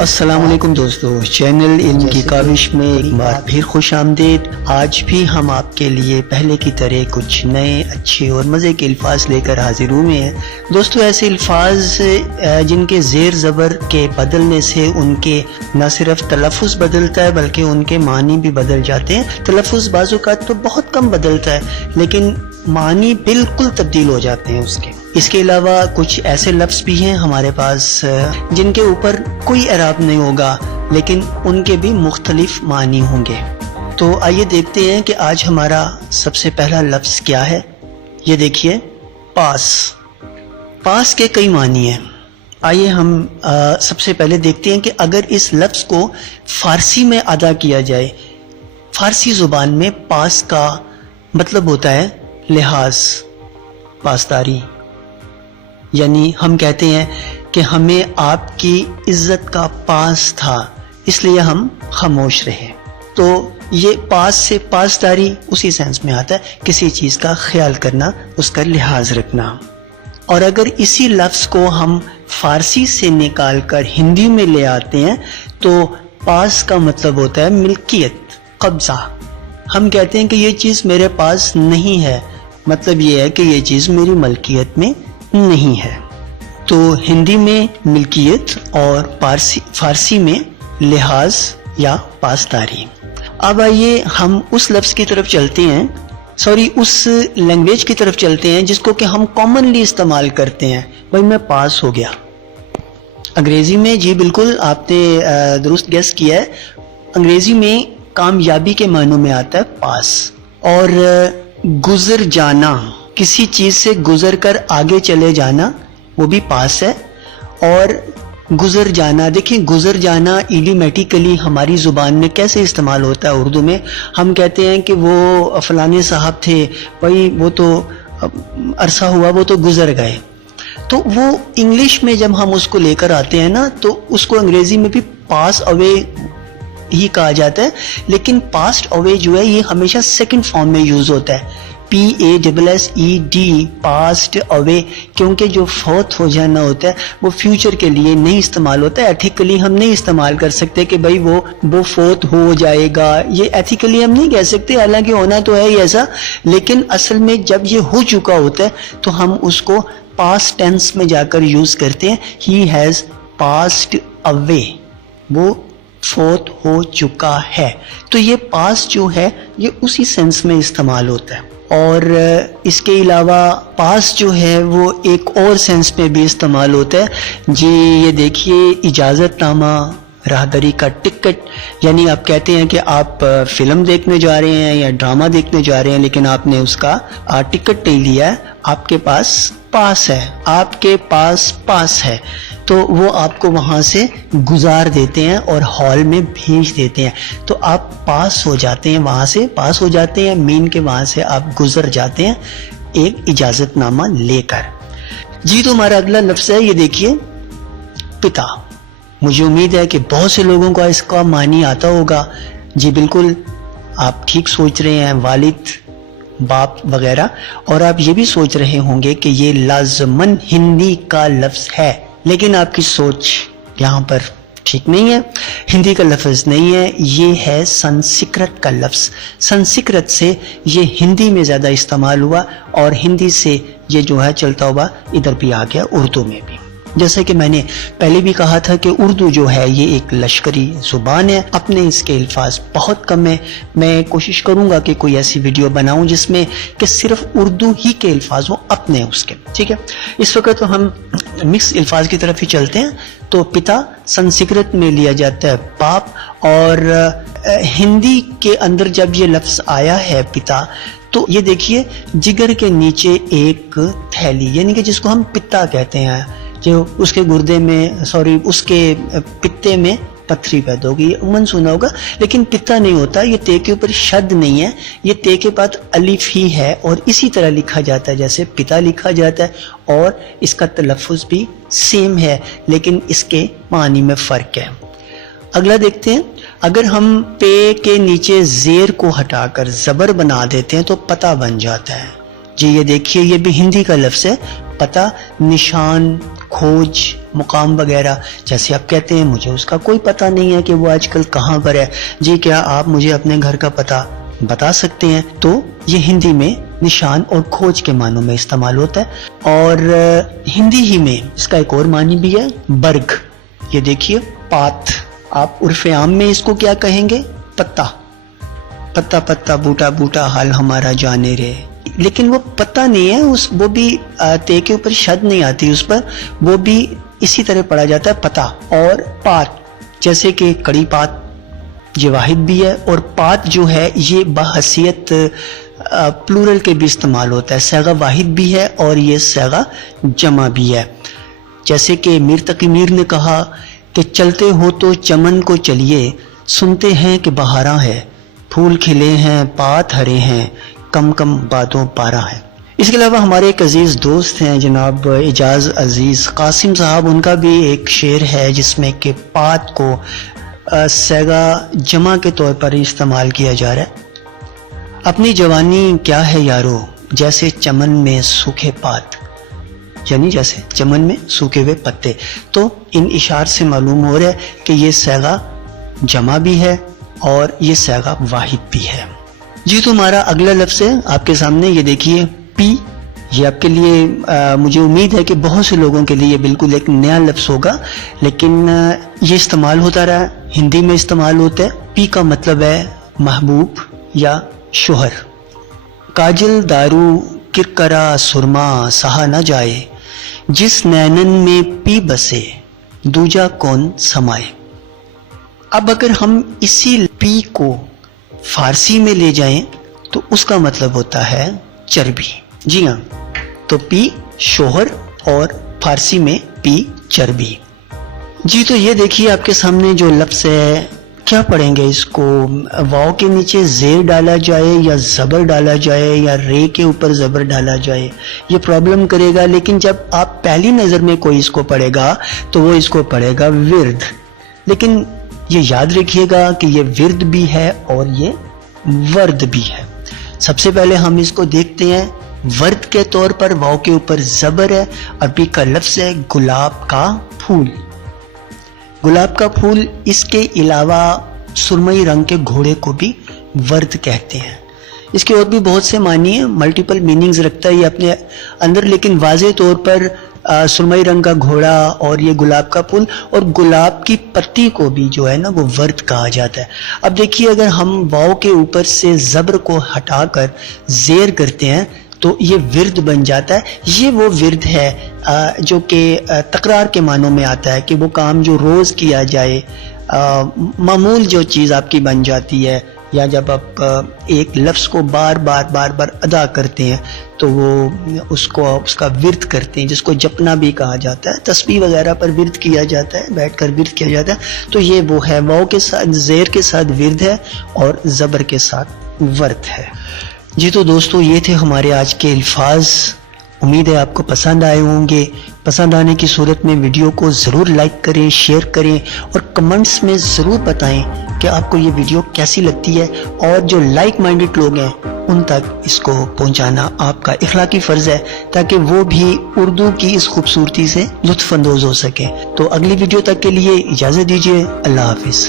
السلام علیکم دوستو، چینل علم کی کاوش میں ایک بار پھر خوش آمدید۔ آج بھی ہم آپ کے لیے پہلے کی طرح کچھ نئے اچھے اور مزے کے الفاظ لے کر حاضر ہوئے ہیں۔ دوستو، ایسے الفاظ جن کے زیر زبر کے بدلنے سے ان کے نہ صرف تلفظ بدلتا ہے بلکہ ان کے معنی بھی بدل جاتے ہیں۔ تلفظ بعض اوقات تو بہت کم بدلتا ہے لیکن معنی بالکل تبدیل ہو جاتے ہیں اس کے علاوہ کچھ ایسے لفظ بھی ہیں ہمارے پاس جن کے اوپر کوئی اعراب نہیں ہوگا لیکن ان کے بھی مختلف معنی ہوں گے۔ تو آئیے دیکھتے ہیں کہ آج ہمارا سب سے پہلا لفظ کیا ہے۔ یہ دیکھیے، پاس۔ پاس کے کئی معنی ہیں۔ آئیے ہم سب سے پہلے دیکھتے ہیں کہ اگر اس لفظ کو فارسی میں ادا کیا جائے، فارسی زبان میں پاس کا مطلب ہوتا ہے لحاظ، پاسداری، یعنی ہم کہتے ہیں کہ ہمیں آپ کی عزت کا پاس تھا اس لیے ہم خاموش رہے۔ تو یہ پاس سے پاسداری اسی سینس میں آتا ہے، کسی چیز کا خیال کرنا، اس کا لحاظ رکھنا۔ اور اگر اسی لفظ کو ہم فارسی سے نکال کر ہندی میں لے آتے ہیں تو پاس کا مطلب ہوتا ہے ملکیت، قبضہ۔ ہم کہتے ہیں کہ یہ چیز میرے پاس نہیں ہے، مطلب یہ ہے کہ یہ چیز میری ملکیت میں نہیں ہے۔ تو ہندی میں ملکیت اور فارسی میں لحاظ یا پاسداری۔ اب آئیے ہم اس لفظ کی طرف چلتے ہیں، اس لینگویج کی طرف چلتے ہیں جس کو کہ ہم کامنلی استعمال کرتے ہیں۔ بھائی میں پاس ہو گیا۔ انگریزی میں، جی بالکل آپ نے درست گیس کیا ہے، انگریزی میں کامیابی کے معنوں میں آتا ہے پاس۔ اور گزر جانا، کسی چیز سے گزر کر آگے چلے جانا، وہ بھی پاس ہے۔ اور گزر جانا، دیکھیں گزر جانا ایڈیمیٹیکلی ہماری زبان میں کیسے استعمال ہوتا ہے اردو میں۔ ہم کہتے ہیں کہ وہ فلانے صاحب تھے، بھائی وہ تو عرصہ ہوا، وہ تو گزر گئے۔ تو وہ انگلش میں جب ہم اس کو لے کر آتے ہیں نا تو اس کو انگریزی میں بھی پاس اوے ہی کہا جاتا ہے، لیکن پاسٹ اوے جو ہے یہ ہمیشہ سیکنڈ فارم میں یوز ہوتا ہے، PASSED، پاسٹ اوے، کیونکہ جو فوت ہو جانا ہوتا ہے وہ فیوچر کے لیے نہیں استعمال ہوتا ہے۔ ایتھیکلی ہم نہیں استعمال کر سکتے کہ بھائی وہ فوت ہو جائے گا، یہ ایتھیکلی ہم نہیں کہہ سکتے، حالانکہ ہونا تو ہے ہی ایسا، لیکن اصل میں جب یہ ہو چکا ہوتا ہے تو ہم اس کو پاسٹ ٹینس میں جا کر یوز کرتے ہیں، ہی ہیز پاسڈ اوے، وہ فوت ہو چکا ہے۔ تو یہ پاس جو ہے یہ اسی سینس میں استعمال ہوتا ہے۔ اور اس کے علاوہ پاس جو ہے وہ ایک اور سینس میں بھی استعمال ہوتا ہے۔ جی یہ دیکھیے، اجازت نامہ، راہداری کا ٹکٹ، یعنی آپ کہتے ہیں کہ آپ فلم دیکھنے جا رہے ہیں یا ڈرامہ دیکھنے جا رہے ہیں لیکن آپ نے اس کا ٹکٹ نہیں لیا ہے، آپ کے پاس پاس ہے، آپ کے پاس پاس ہے، تو وہ آپ کو وہاں سے گزار دیتے ہیں اور ہال میں بھیج دیتے ہیں۔ تو آپ پاس ہو جاتے ہیں، وہاں سے پاس ہو جاتے ہیں، مین کے وہاں سے آپ گزر جاتے ہیں ایک اجازت نامہ لے کر۔ جی تو ہمارا اگلا لفظ ہے، یہ دیکھیے، پتا۔ مجھے امید ہے کہ بہت سے لوگوں کو اس کا معنی آتا ہوگا۔ جی بالکل آپ ٹھیک سوچ رہے ہیں، والد، باپ وغیرہ، اور آپ یہ بھی سوچ رہے ہوں گے کہ یہ لازماً ہندی کا لفظ ہے، لیکن آپ کی سوچ یہاں پر ٹھیک نہیں ہے، ہندی کا لفظ نہیں ہے، یہ ہے سنسکرت کا لفظ۔ سنسکرت سے یہ ہندی میں زیادہ استعمال ہوا اور ہندی سے یہ جو ہے چلتا ہوا ادھر بھی آ گیا اردو میں بھی۔ جیسے کہ میں نے پہلے بھی کہا تھا کہ اردو جو ہے یہ ایک لشکری زبان ہے، اپنے اس کے الفاظ بہت کم ہیں۔ میں کوشش کروں گا کہ کوئی ایسی ویڈیو بناؤں جس میں کہ صرف اردو ہی کے الفاظ ہوں اپنے اس کے، ٹھیک ہے۔ اس وقت تو ہم مکس الفاظ کی طرف ہی چلتے ہیں۔ تو پتا سنسکرت میں لیا جاتا ہے باپ، اور ہندی کے اندر جب یہ لفظ آیا ہے پتا، تو یہ دیکھیے جگر کے نیچے ایک تھیلی، یعنی کہ جس کو ہم پتا کہتے ہیں، جو اس کے گردے میں اس کے پتے میں پتھری پیدا ہوگی، عموماً سنا ہوگا، لیکن پتا نہیں ہوتا، یہ تے کے اوپر شد نہیں ہے، یہ تے کے بعد الف ہی ہے، اور اسی طرح لکھا جاتا ہے جیسے پتا لکھا جاتا ہے، اور اس کا تلفظ بھی سیم ہے لیکن اس کے معنی میں فرق ہے۔ اگلا دیکھتے ہیں، اگر ہم پے کے نیچے زیر کو ہٹا کر زبر بنا دیتے ہیں تو پتہ بن جاتا ہے۔ جی یہ دیکھیے، یہ بھی ہندی کا لفظ ہے، پتہ، نشان، کھوج، مقام وغیرہ. جیسے آپ کہتے ہیں مجھے اس کا کوئی پتہ نہیں ہے کہ وہ آج کل کہاں پر ہے. جی کیا آپ مجھے اپنے گھر کا پتہ بتا سکتے ہیں؟ تو یہ ہندی میں نشان اور کھوج کے معنوں میں استعمال ہوتا ہے. اور ہندی ہی میں اس کا ایک اور معنی بھی ہے، برگ. یہ دیکھیے پات، آپ عرف عام میں اس کو کیا کہیں گے؟ پتا. پتا پتا بوٹا بوٹا حال ہمارا جانے رے. لیکن وہ پتہ نہیں ہے، وہ بھی تے کے اوپر شد نہیں آتی اس پر، وہ بھی اسی طرح پڑھا جاتا ہے پتہ. اور پات جیسے کہ کڑی پات، یہ واحد بھی ہے. اور پات جو ہے یہ بحیثیت پلورل کے بھی استعمال ہوتا ہے، صیغہ واحد بھی ہے اور یہ صیغہ جمع بھی ہے. جیسے کہ میر تقی میر نے کہا کہ چلتے ہو تو چمن کو چلیے، سنتے ہیں کہ بہاراں ہے، پھول کھلے ہیں پات ہرے ہیں، کم کم باتوں پارا ہے. اس کے علاوہ ہمارے ایک عزیز دوست ہیں جناب اعجاز عزیز قاسم صاحب، ان کا بھی ایک شعر ہے جس میں کہ پات کو صیغہ جمع کے طور پر استعمال کیا جا رہا ہے. اپنی جوانی کیا ہے یارو، جیسے چمن میں سوکھے پات، یعنی جیسے چمن میں سوکھے ہوئے پتے. تو ان اشار سے معلوم ہو رہا ہے کہ یہ صیغہ جمع بھی ہے اور یہ صیغہ واحد بھی ہے. جی تو ہمارا اگلا لفظ ہے آپ کے سامنے، یہ دیکھیے پی. یہ آپ کے لیے مجھے امید ہے کہ بہت سے لوگوں کے لیے بالکل ایک نیا لفظ ہوگا، لیکن یہ استعمال ہوتا رہا، ہندی میں استعمال ہوتا ہے. پی کا مطلب ہے محبوب یا شوہر. کاجل دارو کرکرا سرما سہا نہ جائے، جس نینن میں پی بسے دوجا کون سمائے. اب اگر ہم اسی پی کو فارسی میں لے جائیں تو اس کا مطلب ہوتا ہے چربی. جی ہاں، تو پی شوہر اور فارسی میں پی چربی. جی تو یہ دیکھیے آپ کے سامنے جو لفظ ہے، کیا پڑھیں گے اس کو؟ واو کے نیچے زیر ڈالا جائے یا زبر ڈالا جائے یا رے کے اوپر زبر ڈالا جائے، یہ پرابلم کرے گا. لیکن جب آپ پہلی نظر میں کوئی اس کو پڑھے گا تو وہ اس کو پڑھے گا ورد. لیکن یہ یاد رکھیے گا کہ یہ ورد بھی ہے اور یہ ورد بھی ہے. سب سے پہلے ہم اس کو دیکھتے ہیں. ورد کے طور پر واو کے اوپر زبر ہے. عربی کا لفظ ہے گلاب کا پھول. گلاب کا پھول، اس کے علاوہ سرمئی رنگ کے گھوڑے کو بھی ورد کہتے ہیں. اس کے اور بھی بہت سے معنی ہیں، ملٹیپل میننگز رکھتا ہے یہ اپنے اندر، لیکن واضح طور پر سرمئی رنگ کا گھوڑا اور یہ گلاب کا پھول اور گلاب کی پتی کو بھی جو ہے نا وہ ورد کہا جاتا ہے. اب دیکھیے اگر ہم واو کے اوپر سے زبر کو ہٹا کر زیر کرتے ہیں تو یہ ورد بن جاتا ہے. یہ وہ ورد ہے جو کہ تکرار کے معنوں میں آتا ہے کہ وہ کام جو روز کیا جائے، معمول جو چیز آپ کی بن جاتی ہے، یا جب آپ ایک لفظ کو بار بار بار بار ادا کرتے ہیں تو وہ اس کا ورد کرتے ہیں، جس کو جپنا بھی کہا جاتا ہے. تسبیح وغیرہ پر ورد کیا جاتا ہے، بیٹھ کر ورد کیا جاتا ہے. تو یہ وہ ہے، واو کے ساتھ زیر کے ساتھ ورد ہے اور زبر کے ساتھ ورد ہے. جی تو دوستو یہ تھے ہمارے آج کے الفاظ. امید ہے آپ کو پسند آئے ہوں گے. پسند آنے کی صورت میں ویڈیو کو ضرور لائک کریں، شیئر کریں اور کمنٹس میں ضرور بتائیں کہ آپ کو یہ ویڈیو کیسی لگتی ہے. اور جو لائک مائنڈڈ لوگ ہیں ان تک اس کو پہنچانا آپ کا اخلاقی فرض ہے تاکہ وہ بھی اردو کی اس خوبصورتی سے لطف اندوز ہو سکیں. تو اگلی ویڈیو تک کے لیے اجازت دیجیے. اللہ حافظ.